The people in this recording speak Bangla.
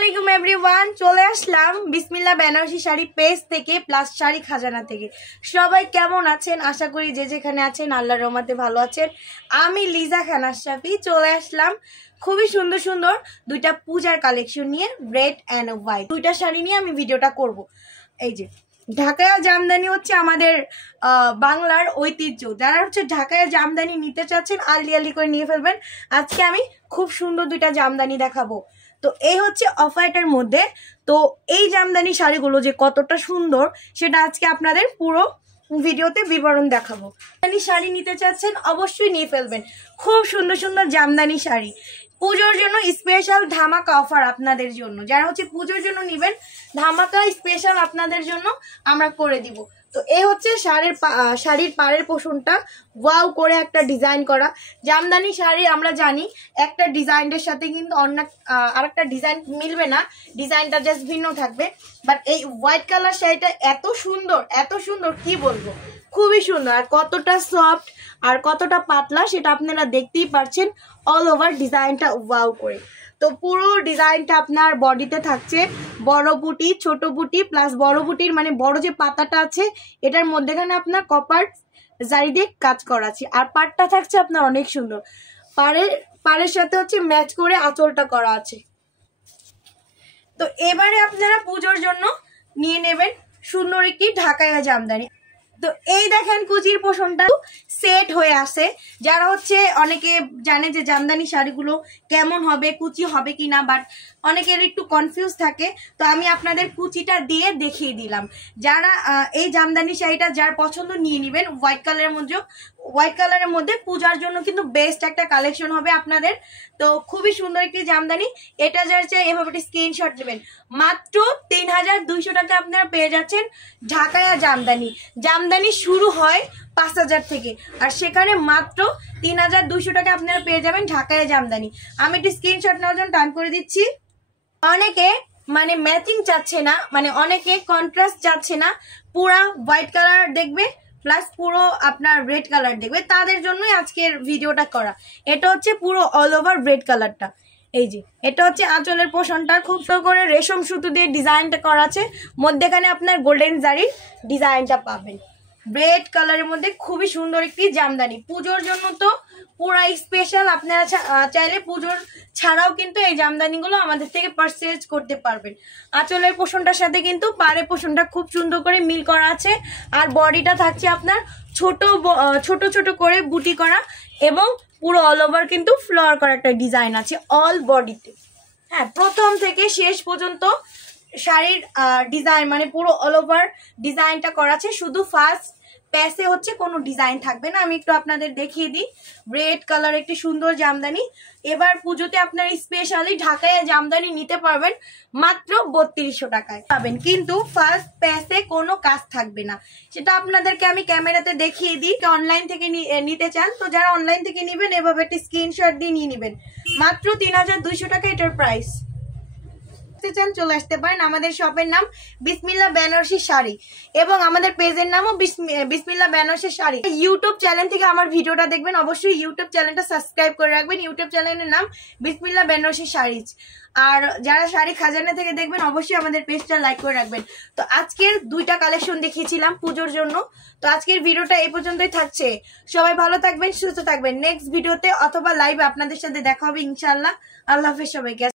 আসসালামু আলাইকুম এভরিওয়ান, চলে আসলাম বিসমিল্লাহ বেনারসি শাড়ি পেজ থেকে প্লাস শাড়ি খাজানা থেকে। সবাই কেমন আছেন? আশা করি যে যেখানে আছেন আল্লাহর রহমতে ভালো আছেন। আমি লিজা খান আশরাফি চলে আসলাম খুবই সুন্দর সুন্দর দুইটা পূজার কালেকশন নিয়ে, রেড অ্যান্ড হোয়াইট দুইটা শাড়ি নিয়ে আমি ভিডিওটা করব। এই যে ঢাকায়া জামদানি হচ্ছে আমাদের বাংলার ঐতিহ্য। যারা হচ্ছে ঢাকায়া জামদানি নিতে চাচ্ছেন আলি আলি করে নিয়ে ফেলবেন। আজকে আমি খুব সুন্দর দুইটা জামদানি দেখাবো। তো এই হচ্ছে অফ হোয়াইটের মধ্যে। তো এই জামদানি শাড়িগুলো যে কতটা সুন্দর সেটা আজকে আপনাদের পুরো ভিডিওতে বিবরণ দেখাবো। জামদানি শাড়ি নিতে চাচ্ছেন অবশ্যই নিয়ে ফেলবেন। খুব সুন্দর সুন্দর জামদানি শাড়ি পুজোর জন্য স্পেশাল ধামাকা অফার আপনাদের জন্য। যারা হচ্ছে পুজোর জন্য নেবেন ধামাকা স্পেশাল আপনাদের জন্য আমরা করে দিব। তো এই হচ্ছে শাড়ির পাড়ের পোষণটা ওয়াও করে একটা ডিজাইন করা জামদানি শাড়ি। আমরা জানি একটা ডিজাইনের সাথে কিন্তু অন্য আরেকটা ডিজাইন মিলবে না, ডিজাইনটা জাস্ট ভিন্ন থাকবে। বাট এই হোয়াইট কালার শাড়িটা এত সুন্দর কি বলবো, খুবই সুন্দর। আর কতটা সফট আর কতটা পাতলা সেটা আপনারা দেখতেই পাচ্ছেন। অল ওভার ডিজাইনটা ওয়াও করে। তো পুরো ডিজাইনটা আপনার বডিতে থাকছে বড় বুটি, ছোট বুটি প্লাস বড় বুটির মানে বড় যে পাতাটা আছে এটার মধ্যেখানে আপনার কপার জারি দিয়ে কাজ করা আছে। আর পাড়টা থাকছে আপনার অনেক সুন্দর, পাড়ের সাথে হচ্ছে ম্যাচ করে আঁচলটা করা আছে। তো এবারে আপনারা পুজোর জন্য নিয়ে নেবেন সুন্দর একটি ঢাকায়া জামদানি। তো এই দেখেন কুচির পোষণটা সেট হয়ে আসে। যারা হচ্ছে অনেকে জানে যে জামদানি শাড়িগুলো কেমন হবে, কুচি হবে কিনা, বাট অনেকের একটু কনফিউজ থাকে। তো আমি আপনাদের কুচিটা দিয়ে দেখিয়ে দিলাম। যারা এই জামদানি শাড়িটা যার পছন্দ নিয়ে নেবেন। হোয়াইট কালারের মধ্যে পূজার জন্য কিন্তু বেস্ট একটা কালেকশন হবে আপনাদের। তো খুবই সুন্দর একটি জামদানি। এটা যার চাই এভাবে স্ক্রিনশট নেবেন। মাত্র ৩,২০০ টাকা আপনারা পেয়ে যাচ্ছেন ঢাকায়া জামদানি শুরু হয় ৫,০০০ থেকে, আর সেখানে মাত্র ৩,২০০ টাকা আপনারা পেয়ে যাবেন ঢাকায়া জামদানি। আমি একটু স্ক্রিনশট নেওয়ার জন্য টাইম করে দিচ্ছি। অনেকে মানে ম্যাচিং চাচ্ছে না, মানে অনেকে কন্ট্রাস্ট চাচ্ছে না, পুরা হোয়াইট কালার দেখবে প্লাস পুরো আপনার রেড কালার দেখবে, তাদের জন্যই আজকের ভিডিওটা করা। এটা হচ্ছে পুরো অল ওভার রেড কালারটা। এই যে এটা হচ্ছে আঁচলের পোষণটা খুব সুন্দর করে রেশম সুতো দিয়ে ডিজাইনটা করা আছে। মধ্যেখানে আপনার গোল্ডেন জারির ডিজাইনটা পাবেন। রেড কালারের মধ্যে খুবই সুন্দর একটি জামদানি। পুজোর জন্য তো পুরা স্পেশাল। আপনারা চাইলে পুজোর ছাড়াও কিন্তু এই জামদানিগুলো আমাদের থেকে পারচেজ করতে পারবেন। আঁচলের পোষণটার সাথে কিন্তু পাড়ের পোষণটা খুব সুন্দর করে মিল করা আছে। আর বডিটা থাকছে আপনার ছোট ছোট করে বুটি করা এবং পুরো অল ওভার কিন্তু ফ্লোয়ার করা একটা ডিজাইন আছে অল বডিতে। হ্যাঁ, প্রথম থেকে শেষ পর্যন্ত শাড়ির ডিজাইন মানে পুরো অল ওভার ডিজাইনটা করা আছে। শুধু ফার্স্ট প্যাসে হচ্ছে কোনো ডিজাইন থাকবে না। আমি একটু আপনাদের দেখিয়ে দিই। রেড কালার একটি সুন্দর জামদানি। এবার পুজোতে আপনার স্পেশালি ঢাকায় জামদানি নিতে পারবেন মাত্র ৩২০০ টাকায় পাবেন, কিন্তু ফার্স্ট প্যাসে কোনো কাজ থাকবে না। সেটা আপনাদেরকে আমি ক্যামেরাতে দেখিয়ে দিই। অনলাইন থেকে নিতে চান তো যারা অনলাইন থেকে নেবেন এভাবে একটি স্ক্রিনশট দিয়ে নিয়ে নেবেন। মাত্র ৩,২০০ টাকা এটার প্রাইস। চান চলে আসতে পারেন। আমাদের শপের নাম বিসমিল্লাহ বেনারসি শাড়ি এবং আমাদের পেজের নামও বিসমিল্লাহ বেনারসি শাড়ি। ইউটিউব চ্যানেল থেকে আমার ভিডিওটা দেখবেন, অবশ্যই ইউটিউব চ্যানেলটা সাবস্ক্রাইব করে রাখবেন। ইউটিউব চ্যানেলের নাম বিসমিল্লাহ বেনারসি শাড়ি। আর যারা শাড়ি খাজানা থেকে দেখবেন অবশ্যই আমাদের পেজটা লাইক করে রাখবেন। তো আজকের দুইটা কালেকশন দেখিয়েছিলাম পুজোর জন্য। তো আজকের ভিডিওটা এই পর্যন্তই থাকছে। সবাই ভালো থাকবেন, সুস্থ থাকবেন। নেক্সট ভিডিওতে অথবা লাইভে আপনাদের সাথে দেখা হবে ইনশাআল্লাহ। আল্লাহ হাফেজ সবাইকে।